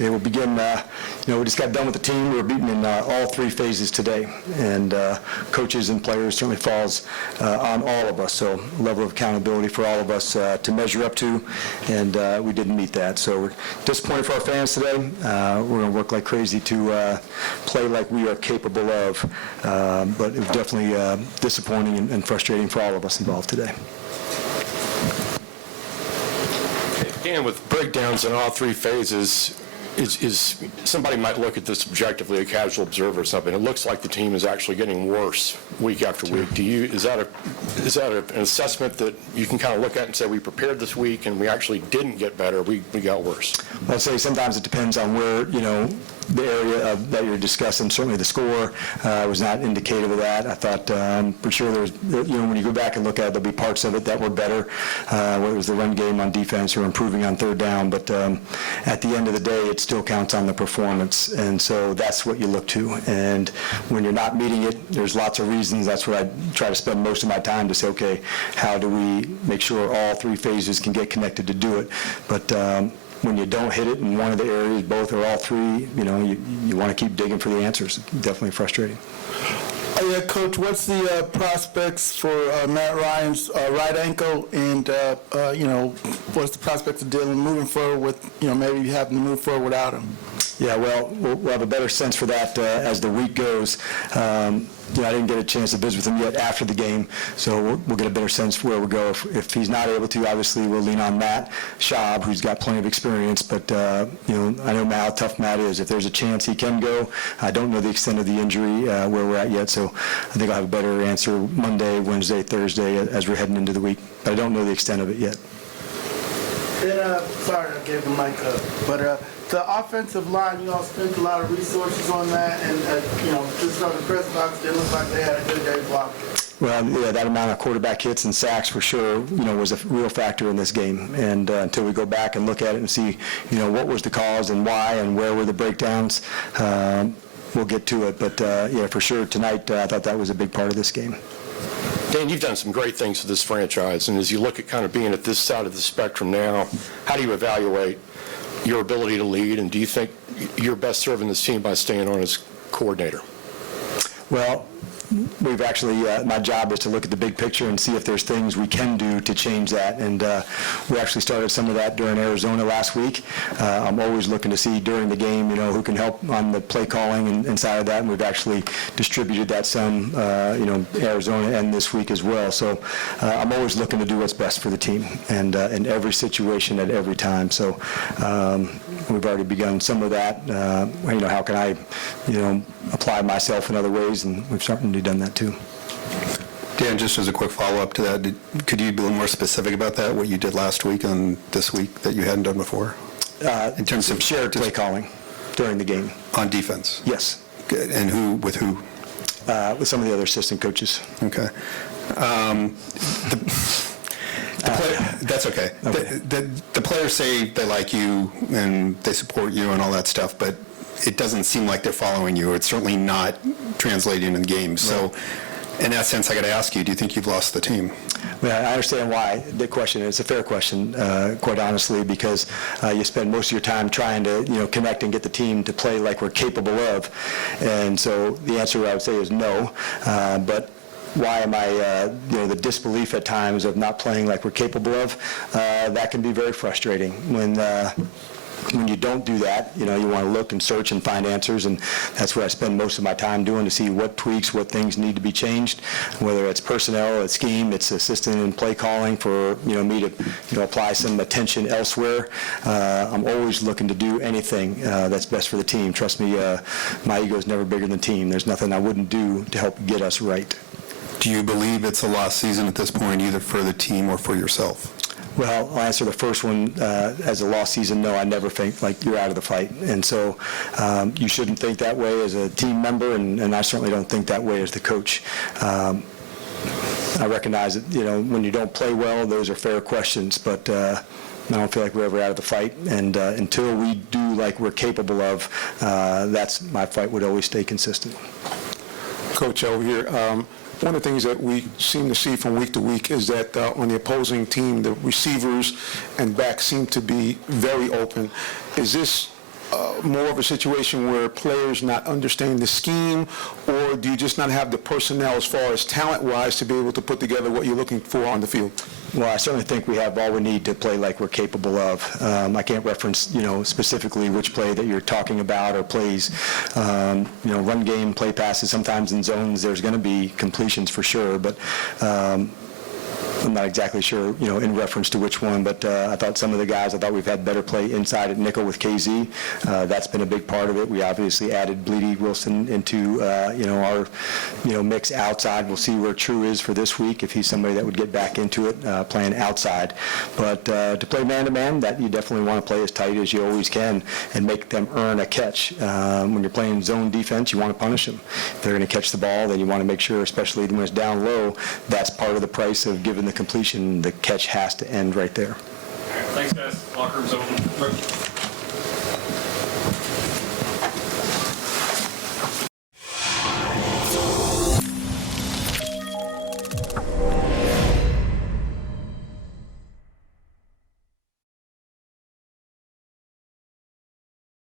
Okay, we'll begin, we just got done with the team. We were beaten in all three phases today, and coaches and players certainly falls on all of us, so a level of accountability for all of us to measure up to, and we didn't meet that. So we're disappointed for our fans today. We're going to work like crazy to play like we are capable of, but it was definitely disappointing and frustrating for all of us involved today. Dan, with breakdowns in all three phases, is somebody might look at this objectively, a casual observer or something. It looks like the team is actually getting worse week after week. Is that an assessment that you can kind of look at and say we prepared this week and we actually didn't get better, we got worse? Well, I'd say sometimes it depends on where, the area that you're discussing. Certainly the score was not indicative of that. I thought for sure there's, when you go back and look at it, there'll be parts of it that were better, whether it was the run game on defense or improving on third down. But at the end of the day, it still counts on the performance. And so that's what you look to. And when you're not meeting it, there's lots of reasons. That's what I try to spend most of my time to say, okay, how do we make sure all three phases can get connected to do it? But when you don't hit it in one of the areas, both or all three, you want to keep digging for the answers. Definitely frustrating. Yeah, Coach, what's the prospects for Matt Ryan's right ankle, and what's the prospects of Dylan moving forward with, maybe having to move forward without him? Yeah, well, we'll have a better sense for that as the week goes. I didn't get a chance to visit with him yet after the game, so we'll get a better sense for where we go. If he's not able to, obviously we'll lean on Matt Schaub, who's got plenty of experience, but I know how tough Matt is. If there's a chance he can go, I don't know the extent of the injury where we're at yet, so I think I'll have a better answer Monday, Wednesday, Thursday as we're heading into the week, but I don't know the extent of it yet. And, sorry I gave the mic up, but the offensive line, you all spent a lot of resources on that, and just from the press box, it looked like they had a good day blocking. Well, yeah, that amount of quarterback hits and sacks for sure, was a real factor in this game. And until we go back and look at it and see, what was the cause and why and where were the breakdowns, we'll get to it. But yeah, for sure tonight, I thought that was a big part of this game. Dan, you've done some great things for this franchise, and as you look at kind of being at this side of the spectrum now, how do you evaluate your ability to lead, and do you think you're best serving this team by staying on as coordinator? Well, we've actually, my job is to look at the big picture and see if there's things we can do to change that. And we actually started some of that during Arizona last week. I'm always looking to see during the game, who can help on the play calling and inside of that. And we've actually distributed that some, Arizona and this week as well. So I'm always looking to do what's best for the team and in every situation at every time. So we've already begun some of that. How can I, apply myself in other ways? And we've certainly done that too. Dan, just as a quick follow-up to that, could you be a little more specific about that, what you did last week and this week that you hadn't done before? In terms of shared play calling during the game. On defense? Yes. Good. And with who? With some of the other assistant coaches. Okay. That's okay. The players say they like you and they support you and all that stuff, but it doesn't seem like they're following you. It's certainly not translating in the game. So in that sense, I got to ask you, do you think you've lost the team? Well, I understand why the question is a fair question, quite honestly, because you spend most of your time trying to, connect and get the team to play like we're capable of. And so the answer I would say is no. But why am I, the disbelief at times of not playing like we're capable of, that can be very frustrating. When you don't do that, you want to look and search and find answers, and that's what I spend most of my time doing, to see what tweaks, what things need to be changed, whether it's personnel, it's scheme, it's assistant and play calling for, me to, apply some attention elsewhere. I'm always looking to do anything that's best for the team. Trust me, my ego is never bigger than the team. There's nothing I wouldn't do to help get us right. Do you believe it's a lost season at this point, either for the team or for yourself? Well, I'll answer the first one as a lost season. No, I never think like you're out of the fight. And so you shouldn't think that way as a team member, and I certainly don't think that way as the coach. I recognize that, when you don't play well, those are fair questions, but I don't feel like we're ever out of the fight. And until we do like we're capable of, that's my fight would always stay consistent. Coach, over here, one of the things that we seem to see from week to week is that on the opposing team, the receivers and backs seem to be very open. Is this more of a situation where players not understanding the scheme, or do you just not have the personnel as far as talent-wise to be able to put together what you're looking for on the field? Well, I certainly think we have all we need to play like we're capable of. I can't reference, specifically which play that you're talking about or plays. Run game, play passes, sometimes in zones there's going to be completions for sure, but I'm not exactly sure, in reference to which one, but I thought some of the guys, we've had better play inside at nickel with KZ. That's been a big part of it. We obviously added Bleedy Wilson into, our, mix outside. We'll see where True is for this week, if he's somebody that would get back into it, playing outside. But to play man-to-man, that you definitely want to play as tight as you always can and make them earn a catch. When you're playing zone defense, you want to punish them. If they're going to catch the ball, then you want to make sure, especially when it's down low, that's part of the price of giving the completion. The catch has to end right there. Thanks, guys. Locker room's open.